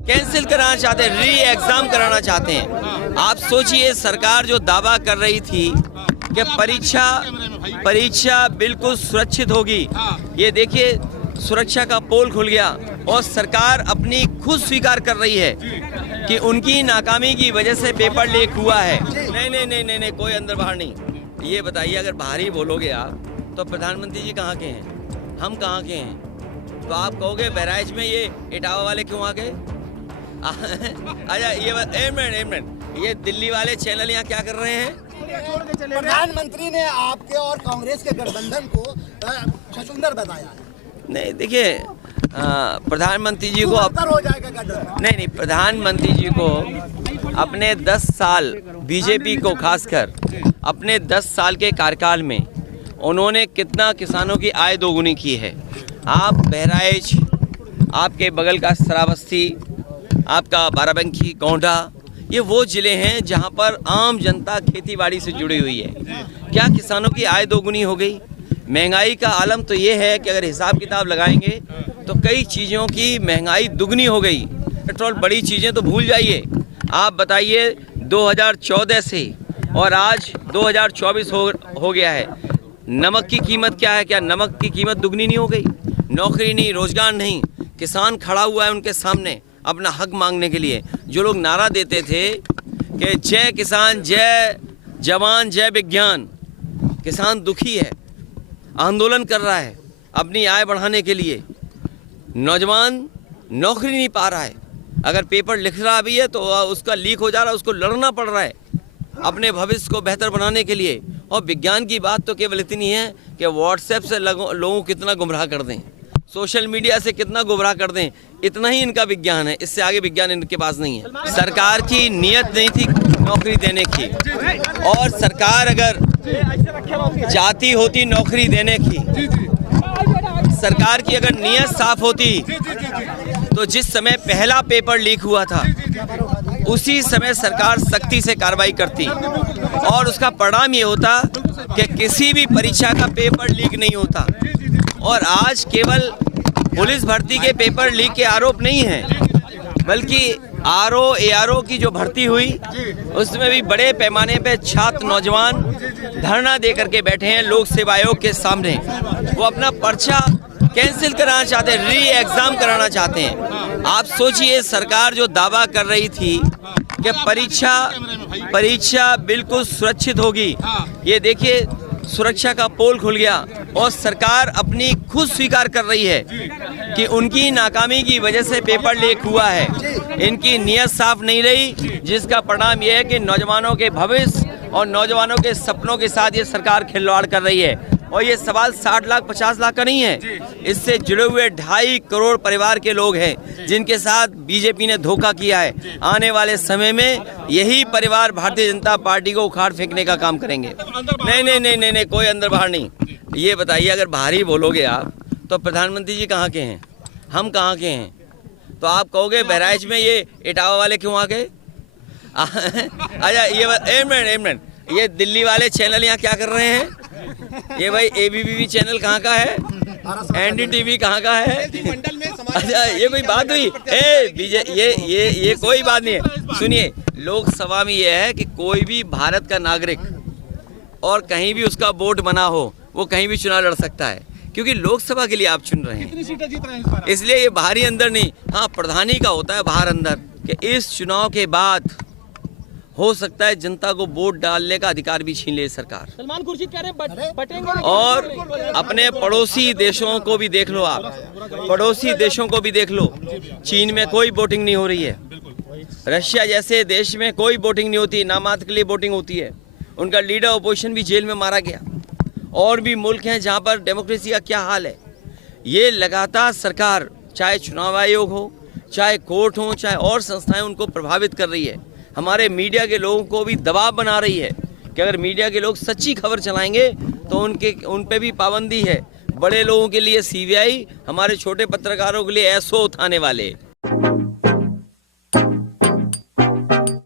Cancel कराना चाहते हैं, री एग्जाम कराना चाहते हैं। आप सोचिए, सरकार जो दावा कर रही थी कि परीक्षा बिल्कुल सुरक्षित होगी, ये देखिए सुरक्षा का पोल खुल गया और सरकार अपनी खुद स्वीकार कर रही है कि उनकी नाकामी की वजह से पेपर लीक हुआ है। नहीं, कोई अंदर बाहर नहीं। ये बताइए, अगर बाहर ही बोलोगे आप तो प्रधानमंत्री जी कहाँ के हैं, हम कहाँ के हैं? तो आप कहोगे बहराइच में ये इटावा वाले क्यों आ गए? अच्छा, ये बात एक मिनट, ये दिल्ली वाले चैनल यहाँ क्या कर रहे हैं? प्रधानमंत्री ने आपके और कांग्रेस के गठबंधन को छछूंदर बताया है। नहीं, देखिए प्रधानमंत्री जी को हो जाएगा गठबंधन। नहीं, प्रधानमंत्री जी को अपने 10 साल बीजेपी को खासकर अपने 10 साल के कार्यकाल में उन्होंने कितना किसानों की आय दोगुनी की है। आप बहराइच, आपके बगल का श्रावस्ती, आपका बाराबंकी, गोंडा, ये वो ज़िले हैं जहां पर आम जनता खेतीबाड़ी से जुड़ी हुई है। क्या किसानों की आय दोगुनी हो गई? महंगाई का आलम तो ये है कि अगर हिसाब किताब लगाएंगे तो कई चीज़ों की महंगाई दुगनी हो गई। पेट्रोल, बड़ी चीज़ें तो भूल जाइए। आप बताइए 2014 से और आज 2024 हो गया है, नमक की कीमत क्या है? क्या नमक की कीमत दुगनी नहीं हो गई? नौकरी नहीं, रोजगार नहीं, किसान खड़ा हुआ है उनके सामने अपना हक मांगने के लिए। जो लोग नारा देते थे कि जय किसान, जय जवान, जय विज्ञान, किसान दुखी है, आंदोलन कर रहा है अपनी आय बढ़ाने के लिए। नौजवान नौकरी नहीं पा रहा है, अगर पेपर लिख रहा भी है तो उसका लीक हो जा रहा है, उसको लड़ना पड़ रहा है अपने भविष्य को बेहतर बनाने के लिए। और विज्ञान की बात तो केवल इतनी है कि व्हाट्सएप से लोगों को कितना गुमराह कर दें, सोशल मीडिया से कितना गुमराह कर दें, इतना ही इनका विज्ञान है। इससे आगे विज्ञान इनके पास नहीं है। सरकार की नीयत नहीं थी नौकरी देने की, और सरकार अगर चाहती होती नौकरी देने की, सरकार की अगर नीयत साफ होती तो जिस समय पहला पेपर लीक हुआ था उसी समय सरकार सख्ती से कार्रवाई करती और उसका परिणाम ये होता कि किसी भी परीक्षा का पेपर लीक नहीं होता। और आज केवल पुलिस भर्ती के पेपर लीक के आरोप नहीं हैं, बल्कि ARO की जो भर्ती हुई उसमें भी बड़े पैमाने पे छात्र नौजवान धरना दे करके बैठे हैं लोक सेवा आयोग के सामने। वो अपना पर्चा कैंसिल कराना चाहते हैं, री एग्जाम कराना चाहते हैं। आप सोचिए, सरकार जो दावा कर रही थी कि परीक्षा बिल्कुल सुरक्षित होगी, ये देखिए सुरक्षा का पोल खुल गया और सरकार अपनी खुद स्वीकार कर रही है कि उनकी नाकामी की वजह से पेपर लीक हुआ है। इनकी नीयत साफ नहीं रही, जिसका परिणाम यह है कि नौजवानों के भविष्य और नौजवानों के सपनों के साथ ये सरकार खिलवाड़ कर रही है। और ये सवाल 60 लाख 50 लाख का नहीं है, इससे जुड़े हुए 2.5 करोड़ परिवार के लोग हैं जिनके साथ बीजेपी ने धोखा किया है। आने वाले समय में यही परिवार भारतीय जनता पार्टी को उखाड़ फेंकने का काम करेंगे। नहीं, कोई अंदर बाहर नहीं। ये बताइए, अगर बाहर ही बोलोगे आप तो प्रधानमंत्री जी कहाँ के हैं, हम कहाँ के हैं? तो आप कहोगे बहराइच में ये इटावा वाले क्यों आ गए? अच्छा, ये बात एक मिनट, ये दिल्ली वाले चैनल यहाँ क्या कर रहे हैं? ये भाई ABP चैनल कहाँ का है? NDTV कहाँ का है? अच्छा, ये कोई बात हुई? ये कोई बात नहीं है। सुनिए, लोकसभा में ये है कि कोई भी भारत का नागरिक और कहीं भी उसका वोट बना हो वो कहीं भी चुनाव लड़ सकता है, क्योंकि लोकसभा के लिए आप चुन रहे हैं, इसलिए ये बाहरी अंदर नहीं। हाँ, प्रधानी का होता है बाहर अंदर कि इस चुनाव के बाद हो सकता है जनता को वोट डालने का अधिकार भी छीन ले सरकार। सलमान खुर्शीद कह रहे हैं बटेंगे। और अपने पड़ोसी देशों को भी देख लो, आप पड़ोसी देशों को भी देख लो। चीन में कोई वोटिंग नहीं हो रही है, रशिया जैसे देश में कोई वोटिंग नहीं होती, नामात्र के लिए वोटिंग होती है। उनका लीडर अपोजिशन भी जेल में मारा गया। और भी मुल्क हैं जहां पर डेमोक्रेसी का क्या हाल है। ये लगातार सरकार, चाहे चुनाव आयोग हो, चाहे कोर्ट हो, चाहे और संस्थाएं, उनको प्रभावित कर रही है। हमारे मीडिया के लोगों को भी दबाव बना रही है कि अगर मीडिया के लोग सच्ची खबर चलाएंगे तो उन पे भी पाबंदी है। बड़े लोगों के लिए CBI, हमारे छोटे पत्रकारों के लिए SO उठाने वाले।